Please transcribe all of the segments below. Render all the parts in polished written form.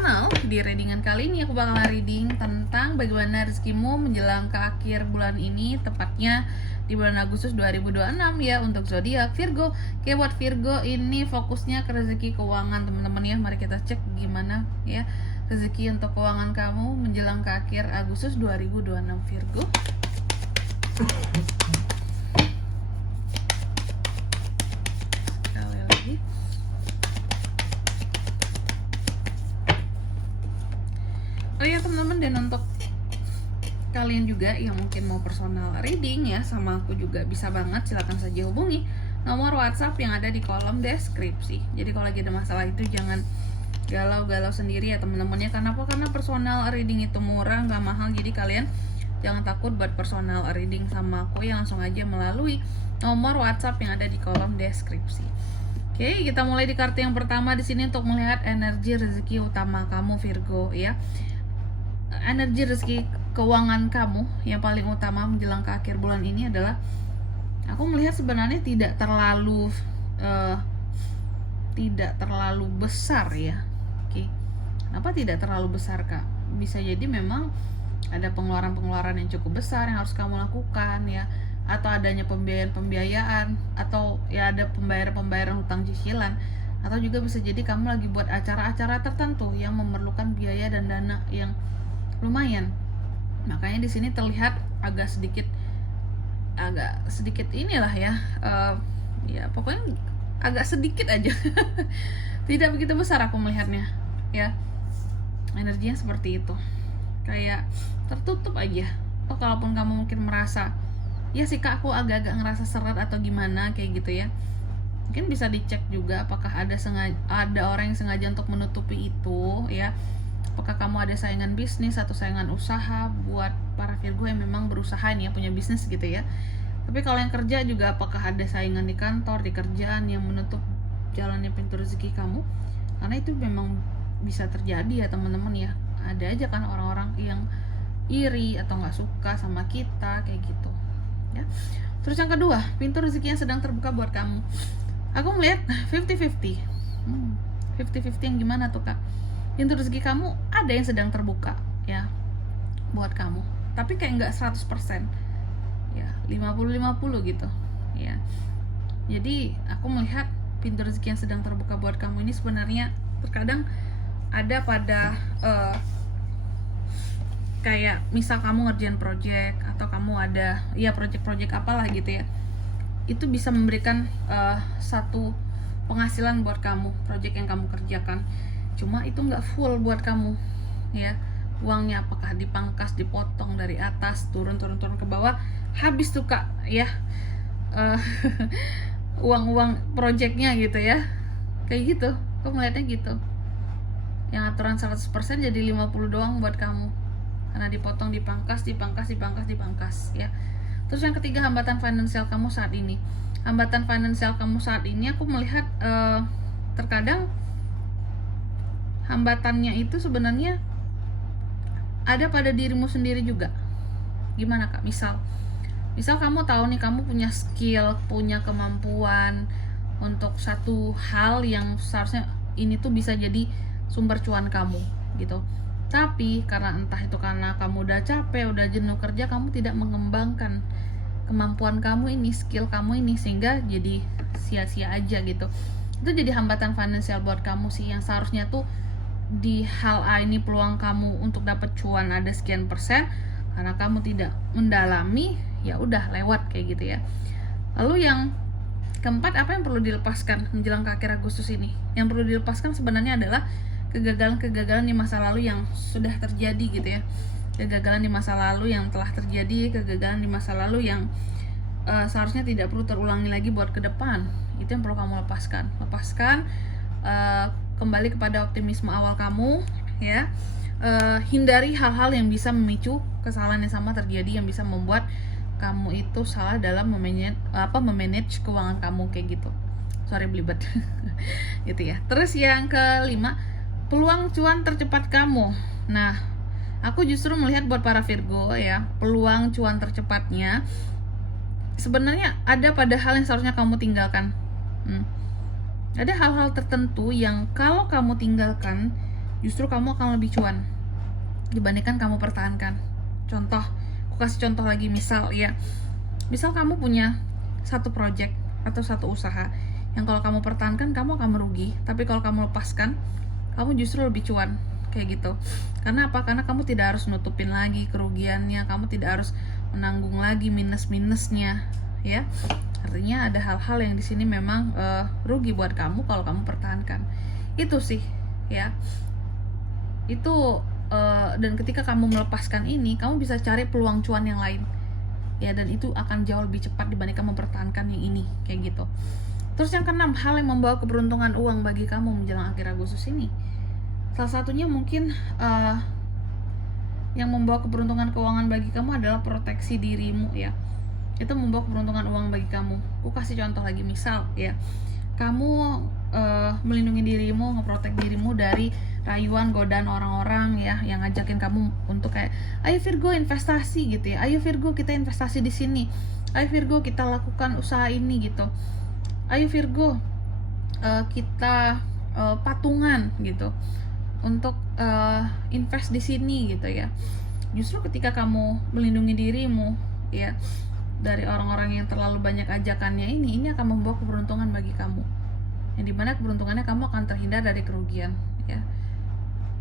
channel. Di readingan kali ini aku bakal reading tentang bagaimana rezekimu menjelang ke akhir bulan ini, tepatnya di bulan Agustus 2026 ya, untuk zodiak Virgo. Oke, buat Virgo ini fokusnya ke rezeki keuangan teman-teman ya. Mari kita cek gimana ya rezeki untuk keuangan kamu menjelang ke akhir Agustus 2026 Virgo. Sekali lagi. Oh ya teman-teman, dan untuk kalian juga yang mungkin mau personal reading ya sama aku juga bisa banget, silahkan saja hubungi nomor WhatsApp yang ada di kolom deskripsi. Jadi kalau lagi ada masalah itu jangan galau-galau sendiri ya teman-teman ya. Kenapa? Karena personal reading itu murah, nggak mahal. Jadi kalian jangan takut buat personal reading sama aku ya, langsung aja melalui nomor WhatsApp yang ada di kolom deskripsi. Oke, kita mulai di kartu yang pertama di sini untuk melihat energi rezeki utama kamu Virgo ya. Energi rezeki keuangan kamu yang paling utama menjelang ke akhir bulan ini adalah, aku melihat sebenarnya tidak terlalu besar ya. Oke, kenapa tidak terlalu besar kak? Bisa jadi memang ada pengeluaran yang cukup besar yang harus kamu lakukan ya, atau adanya pembiayaan, atau ya ada pembayaran hutang cicilan, atau juga bisa jadi kamu lagi buat acara-acara tertentu yang memerlukan biaya dan dana yang lumayan. Makanya di sini terlihat agak sedikit inilah ya, ya pokoknya agak sedikit aja tidak begitu besar aku melihatnya ya. Energinya seperti itu, kayak tertutup aja. Atau kalaupun kamu mungkin merasa ya sih kak, aku agak-agak ngerasa seret atau gimana kayak gitu ya, mungkin bisa dicek juga apakah ada orang yang sengaja untuk menutupi itu ya. Apakah kamu ada saingan bisnis atau saingan usaha buat para Virgo yang memang berusaha nih ya, punya bisnis gitu ya. Tapi kalau yang kerja juga, apakah ada saingan di kantor, di kerjaan yang menutup jalannya pintu rezeki kamu? Karena itu memang bisa terjadi ya teman-teman ya. Ada aja kan orang-orang yang iri atau nggak suka sama kita kayak gitu ya. Terus yang kedua, pintu rezeki yang sedang terbuka buat kamu. Aku melihat 50-50. 50-50 yang gimana tuh kak? Pintu rezeki kamu ada yang sedang terbuka ya buat kamu, tapi kayak nggak 100% ya, 50-50 gitu ya. Jadi aku melihat pintu rezeki yang sedang terbuka buat kamu ini sebenarnya terkadang ada pada kayak misal kamu ngerjain project, atau kamu ada ya project apalah gitu ya, itu bisa memberikan satu penghasilan buat kamu, project yang kamu kerjakan. Cuma itu nggak full buat kamu ya, uangnya apakah dipangkas, dipotong dari atas turun ke bawah, habis tuh kak ya uang projectnya gitu ya, kayak gitu. Aku melihatnya gitu, yang aturan 100% jadi 50 doang buat kamu karena dipotong, dipangkas ya. Terus yang ketiga, hambatan finansial kamu saat ini. Hambatan finansial kamu saat ini aku melihat terkadang hambatannya itu sebenarnya ada pada dirimu sendiri juga. Gimana kak? Misal kamu tahu nih, kamu punya skill, punya kemampuan untuk satu hal yang seharusnya ini tuh bisa jadi sumber cuan kamu gitu. Tapi karena entah itu karena kamu udah capek, udah jenuh kerja, kamu tidak mengembangkan kemampuan kamu ini, skill kamu ini, sehingga jadi sia-sia aja gitu. Itu jadi hambatan finansial buat kamu sih, yang seharusnya tuh di hal A ini peluang kamu untuk dapat cuan ada sekian persen, karena kamu tidak mendalami, ya udah lewat kayak gitu ya. Lalu yang keempat, apa yang perlu dilepaskan menjelang ke akhir Agustus ini? Yang perlu dilepaskan sebenarnya adalah kegagalan di masa lalu yang sudah terjadi gitu ya. Kegagalan di masa lalu yang telah terjadi, kegagalan di masa lalu yang seharusnya tidak perlu terulangi lagi buat ke depan. Itu yang perlu kamu lepaskan. Kembali kepada optimisme awal kamu ya. Hindari hal-hal yang bisa memicu kesalahan yang sama terjadi, yang bisa membuat kamu itu salah dalam memanage keuangan kamu kayak gitu. Sorry belibet gitu ya. Terus yang kelima, peluang cuan tercepat kamu. Nah, aku justru melihat buat para Virgo ya, peluang cuan tercepatnya sebenarnya ada pada hal yang seharusnya kamu tinggalkan. Ada hal-hal tertentu yang kalau kamu tinggalkan justru kamu akan lebih cuan dibandingkan kamu pertahankan. Contoh, aku kasih contoh lagi, misal kamu punya satu project atau satu usaha yang kalau kamu pertahankan kamu akan merugi, tapi kalau kamu lepaskan kamu justru lebih cuan, kayak gitu. Karena apa? Karena kamu tidak harus nutupin lagi kerugiannya, kamu tidak harus menanggung lagi minusnya, ya. Artinya ada hal-hal yang di sini memang rugi buat kamu kalau kamu pertahankan. Itu sih, ya. Itu dan ketika kamu melepaskan ini, kamu bisa cari peluang cuan yang lain, ya, dan itu akan jauh lebih cepat dibanding kamu mempertahankan yang ini, kayak gitu. Terus yang keenam, hal yang membawa keberuntungan uang bagi kamu menjelang akhir Agustus ini, salah satunya mungkin yang membawa keberuntungan keuangan bagi kamu adalah proteksi dirimu, ya. Itu membawa keberuntungan uang bagi kamu. Aku kasih contoh lagi, misal ya, kamu melindungi dirimu, ngeprotek dirimu dari rayuan, godaan orang-orang, ya, yang ngajakin kamu untuk kayak, ayo Virgo investasi gitu, ya, ayo Virgo kita investasi di sini, ayo Virgo kita lakukan usaha ini gitu, ayo Virgo kita patungan gitu untuk invest di sini gitu, ya. Justru ketika kamu melindungi dirimu, ya, dari orang-orang yang terlalu banyak ajakannya ini akan membawa keberuntungan bagi kamu, yang dimana keberuntungannya kamu akan terhindar dari kerugian, ya.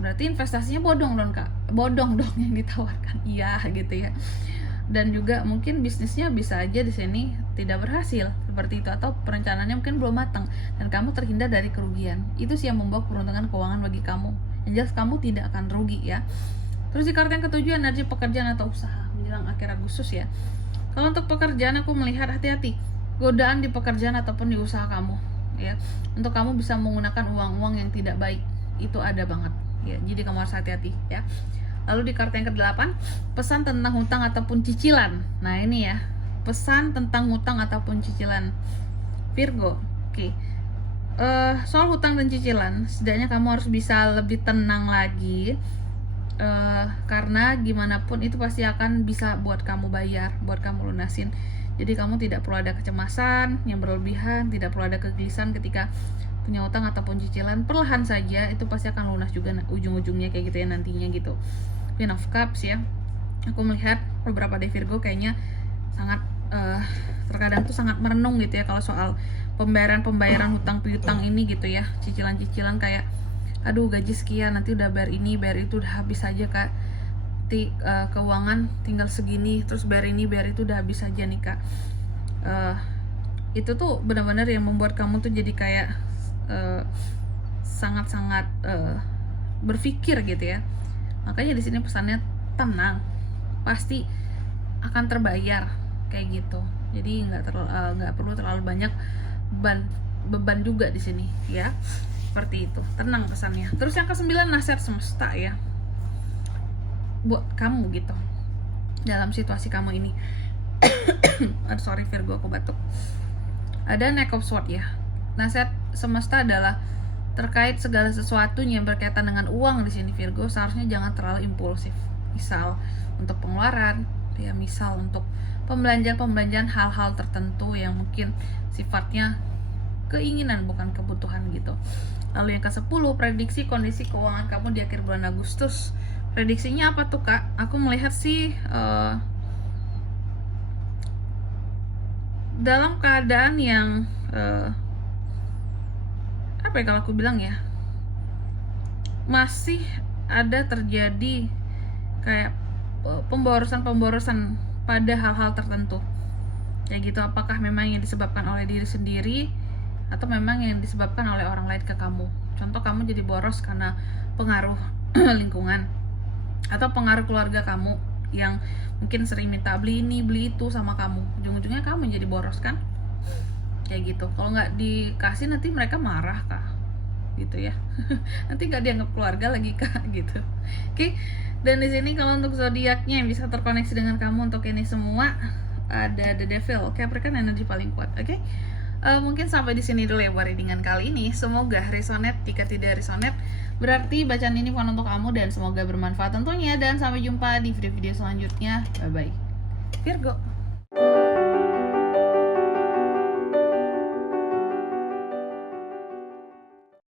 Berarti investasinya bodong dong kak, bodong dong yang ditawarkan, iya gitu, ya. Dan juga mungkin bisnisnya bisa aja di sini tidak berhasil seperti itu, atau perencanaannya mungkin belum matang dan kamu terhindar dari kerugian. Itu sih yang membawa keberuntungan keuangan bagi kamu. Yang jelas kamu tidak akan rugi, ya. Terus di kartu yang ketujuh, energi pekerjaan atau usaha menjelang akhir Agustus, ya. Kalau untuk pekerjaan, aku melihat hati-hati godaan di pekerjaan ataupun di usaha kamu, ya. Untuk kamu bisa menggunakan uang-uang yang tidak baik, itu ada banget, ya. Jadi kamu harus hati-hati, ya. Lalu di kartu yang ke-8, pesan tentang hutang ataupun cicilan. Nah ini ya, pesan tentang hutang ataupun cicilan Virgo. Oke. Soal hutang dan cicilan, setidaknya kamu harus bisa lebih tenang lagi, karena gimana pun itu pasti akan bisa buat kamu bayar, buat kamu lunasin. Jadi kamu tidak perlu ada kecemasan yang berlebihan, tidak perlu ada kegelisahan ketika punya utang ataupun cicilan. Perlahan saja itu pasti akan lunas juga ujung-ujungnya, kayak gitu ya nantinya gitu. Queen of Cups, ya. Aku melihat beberapa dari Virgo kayaknya sangat terkadang tuh sangat merenung gitu ya kalau soal pembayaran hutang piutang ini gitu, ya. Cicilan-cicilan kayak, aduh gaji sekian, nanti udah bayar ini, bayar itu, udah habis aja kak. Keuangan tinggal segini, terus bayar ini, bayar itu, udah habis aja nih kak. Itu tuh benar-benar yang membuat kamu tuh jadi kayak sangat-sangat berpikir gitu, ya. Makanya di sini pesannya tenang, pasti akan terbayar, kayak gitu. Jadi nggak perlu terlalu banyak beban juga di sini, ya. Seperti itu, tenang pesannya. Terus yang ke-9, nasihat semesta, ya, buat kamu gitu dalam situasi kamu ini. Sorry Virgo, aku batuk. Ada Knight of Swords, ya. Nasihat semesta adalah terkait segala sesuatu yang berkaitan dengan uang di sini Virgo, seharusnya jangan terlalu impulsif. Misal untuk pengeluaran, ya, misal untuk pembelanjaan hal-hal tertentu yang mungkin sifatnya keinginan bukan kebutuhan gitu. Lalu yang ke-10, prediksi kondisi keuangan kamu di akhir bulan Agustus. Prediksinya apa tuh kak? Aku melihat sih dalam keadaan yang apa ya kalau aku bilang, ya, masih ada terjadi kayak pemborosan pada hal-hal tertentu, kayak gitu. Apakah memang yang disebabkan oleh diri sendiri atau memang yang disebabkan oleh orang lain ke kamu? Contoh, kamu jadi boros karena pengaruh lingkungan atau pengaruh keluarga kamu yang mungkin sering minta beli ini beli itu sama kamu, ujung-ujungnya kamu jadi boros kan, kayak gitu. Kalau nggak dikasih nanti mereka marah kak, gitu ya. Nanti nggak dianggap keluarga lagi kak, gitu. Oke. Dan di sini kalau untuk zodiaknya yang bisa terkoneksi dengan kamu untuk ini semua ada The Devil, Capricorn, energi paling kuat. Oke. Mungkin sampai di sini dulu ya buat readingan kali ini. Semoga resonate. Jika tidak resonate, berarti bacaan ini bukan untuk kamu, dan semoga bermanfaat tentunya. Dan sampai jumpa di video-video selanjutnya. Bye bye Virgo.